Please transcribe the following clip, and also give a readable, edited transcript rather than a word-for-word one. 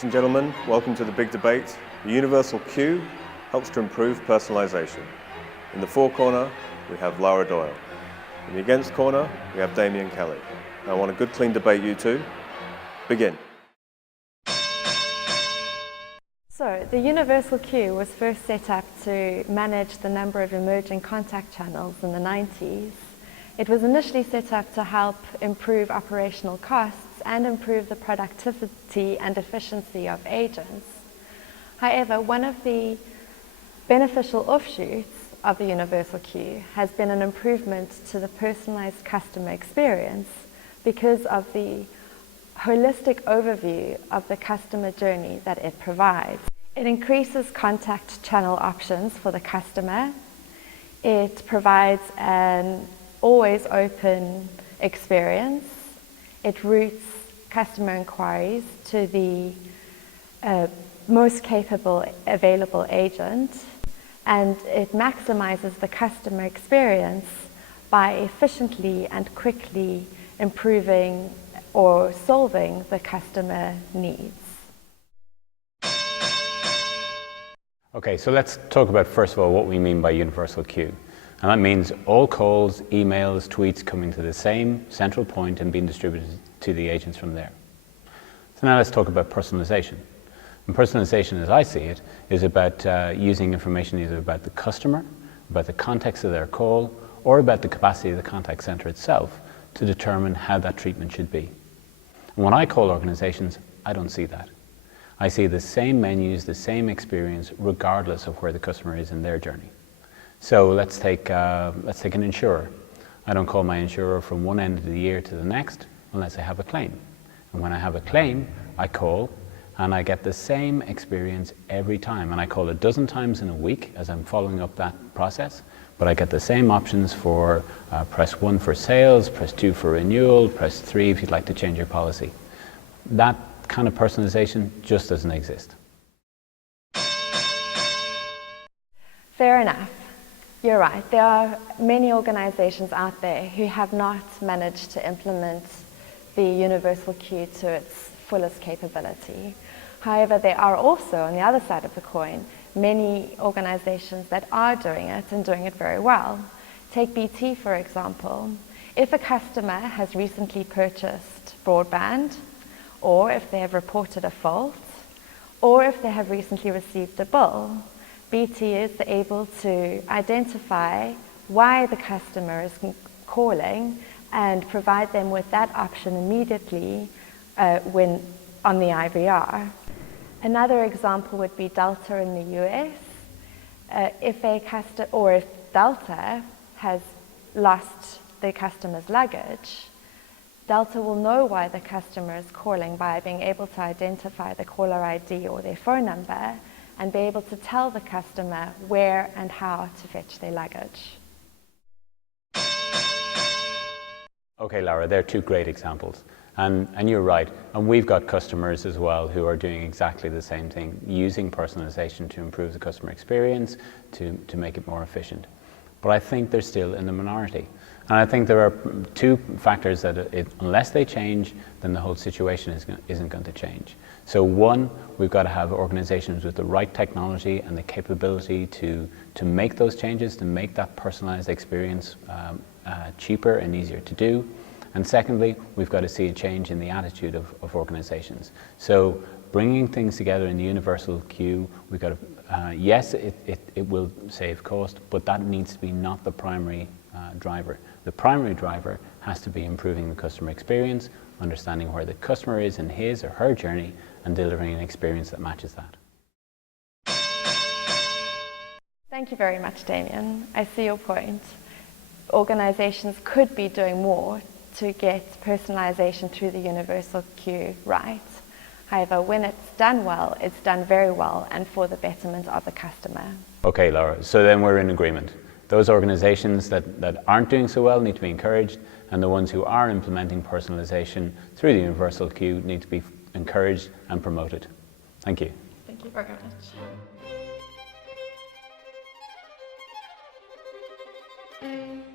Ladies and gentlemen, welcome to the big debate. The universal queue helps to improve personalisation. In the for corner, we have Lara Doyle. In the against corner, we have Damian Kelly. Now, I want a good, clean debate, you two. Begin. So, the universal queue was first set up to manage the number of emerging contact channels in the 90s. It was initially set up to help improve operational costs and improve the productivity and efficiency of agents. However, one of the beneficial offshoots of the universal queue has been an improvement to the personalized customer experience because of the holistic overview of the customer journey that it provides. It increases contact channel options for the customer. It provides an always open experience. It routes customer inquiries to the most capable available agent, and it maximizes the customer experience by efficiently and quickly improving or solving the customer needs. Okay, so let's talk about first of all what we mean by universal queue. And that means all calls, emails, tweets coming to the same central point and being distributed to the agents from there. So now let's talk about personalization. And personalization, as I see it, is about using information either about the customer, about the context of their call, or about the capacity of the contact center itself to determine how that treatment should be. And when I call organizations, I don't see that. I see the same menus, the same experience, regardless of where the customer is in their journey. So let's take an insurer. I don't call my insurer from one end of the year to the next unless I have a claim. And when I have a claim, I call and I get the same experience every time. And I call a dozen times in a week as I'm following up that process, but I get the same options for press 1 for sales, press 2 for renewal, press 3 if you'd like to change your policy. That kind of personalization just doesn't exist. Fair enough. You're right. There are many organizations out there who have not managed to implement the universal queue to its fullest capability. However, there are also, on the other side of the coin, many organizations that are doing it and doing it very well. Take BT, for example. If a customer has recently purchased broadband, or if they have reported a fault, or if they have recently received a bill, BT is able to identify why the customer is calling and provide them with that option immediately when on the IVR. Another example would be Delta in the US. If Delta has lost the customer's luggage, Delta will know why the customer is calling by being able to identify the caller ID or their phone number and be able to tell the customer where and how to fetch their luggage. Okay, Lara, they're two great examples. And you're right, and we've got customers as well who are doing exactly the same thing, using personalization to improve the customer experience, to make it more efficient. But I think they're still in the minority. And I think there are two factors that unless they change, then the whole situation isn't going to change. So one, we've got to have organizations with the right technology and the capability to make those changes, to make that personalized experience cheaper and easier to do. And secondly, we've got to see a change in the attitude of organizations. So bringing things together in the universal queue, we've got to, yes, it will save cost, but that needs to be not the primary driver. The primary driver has to be improving the customer experience, understanding where the customer is in his or her journey, and delivering an experience that matches that. Thank you very much, Damian. I see your point. Organizations could be doing more to get personalization through the universal queue right. However, when it's done well, it's done very well and for the betterment of the customer. Okay, Lara, so then we're in agreement. Those organizations that aren't doing so well need to be encouraged, and the ones who are implementing personalization through the universal queue need to be encouraged and promoted. Thank you. Thank you very much.